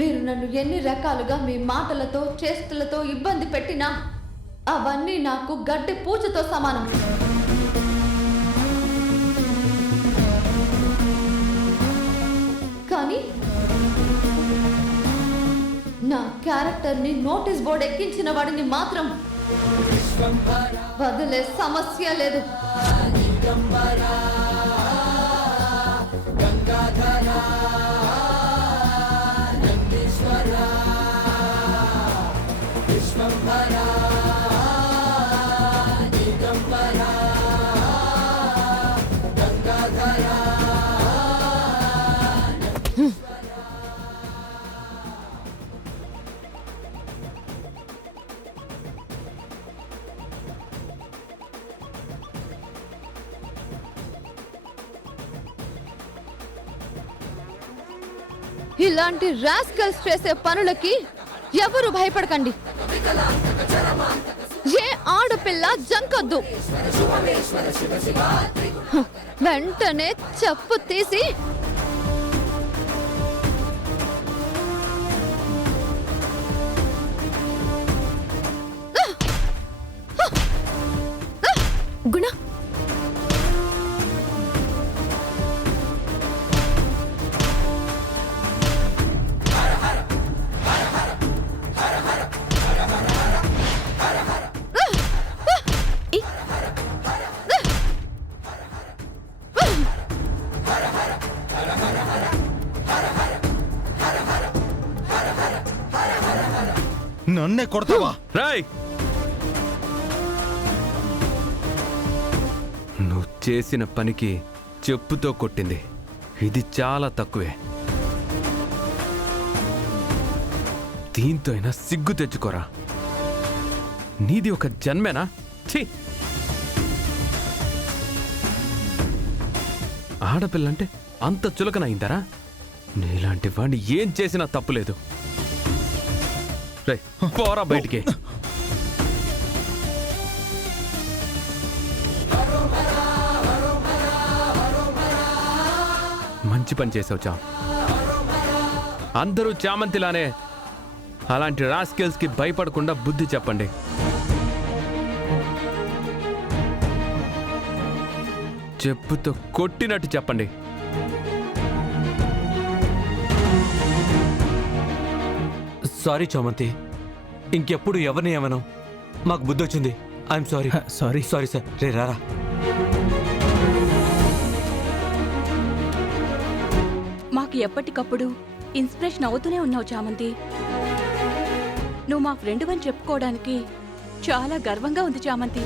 మీరు నన్ను ఎన్ని రకాలుగా మీ మాటలతో చేష్టలతో ఇబ్బంది పెట్టినా అవన్నీ నాకు గడ్డి పూజతో సమానం. కానీ నా క్యారెక్టర్ని నోటీస్ బోర్డు ఎక్కించిన వాడిని మాత్రం వదిలే సమస్య లేదు. ఇలాంటి రాస్కల్స్ చేసే పనులకి ఎవరు భయపడకండి. ఏ ఆడపిల్ల జంకొద్దు. వెంటనే చెప్పు తీసి గుణ, నన్నే కొడతావా? రాయ్, నువ్వు చేసిన పనికి చెప్పుతో కొట్టింది ఇది చాలా తక్కువే. దీంతో అయినా సిగ్గు తెచ్చుకోరా. నీది ఒక జన్మేనా? ఛీ! ఆడపిల్లంటే అంత చులకనయిందరా? నీలాంటి వాడిని ఏం చేసినా తప్పులేదు. రేయ్, పోరా బయటికి. మంచి పని చేసావు చామ్. అందరూ చామంతిలానే అలాంటి రాస్కెల్స్ కి భయపడకుండా బుద్ధి చెప్పండి. చెప్పుతో కొట్టినట్టు చెప్పండి. సారీ చామంతి, ఇంకెప్పుడు ఎవరిని ఏమను. మాకు బుద్ధి వచ్చింది. I'm sorry. Sorry sorry sir. రే రారా. మాకు ఎప్పటికప్పుడు ఇన్స్పిరేషన్ అవుతూనే ఉన్నావు చామంతి. నువ్వు మా ఫ్రెండ్ అని చెప్పుకోవడానికి చాలా గర్వంగా ఉంది చామంతి.